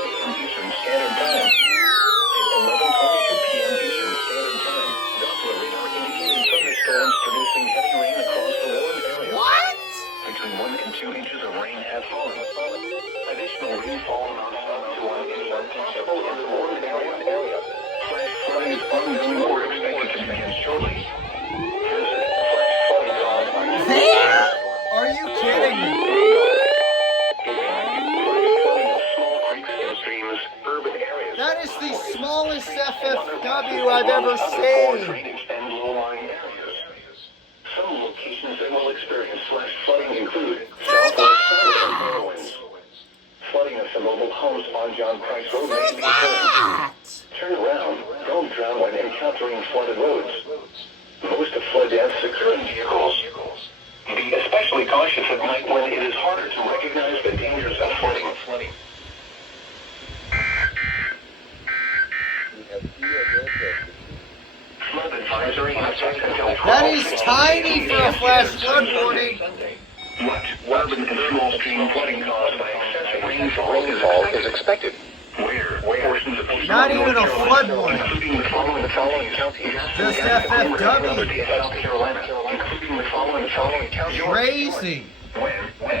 a.m. Eastern Standard Time. At 11:22 p.m. Eastern Standard Time, Doppler radar indicated thunderstorms producing heavy rain across the warned area. What? Between 1 and 2 inches of rain have fallen. Additional rainfall amounts up to 1 inch possible in the warned area. Flash flooding is ongoing or expected to begin shortly. Visit flashflooding.com. There? Are you kidding me? That is the smallest FFW I've ever seen. Some locations that will experience flash flooding include southwest flooding of some mobile homes on John Price Road may be occurring. Turn around. Don't drown when encountering flooded roads. Most of flood deaths occur in vehicles. Be especially cautious at night when it is harder to recognize the dangers of flooding. Flood advisory in effect until That is tiny for a flash flood warning. Urban and small stream flooding caused by excessive rainfall is expected. Where portions of Not even a flood warning. including the following counties. Just FFW. South Carolina, including the following counties. Crazy. When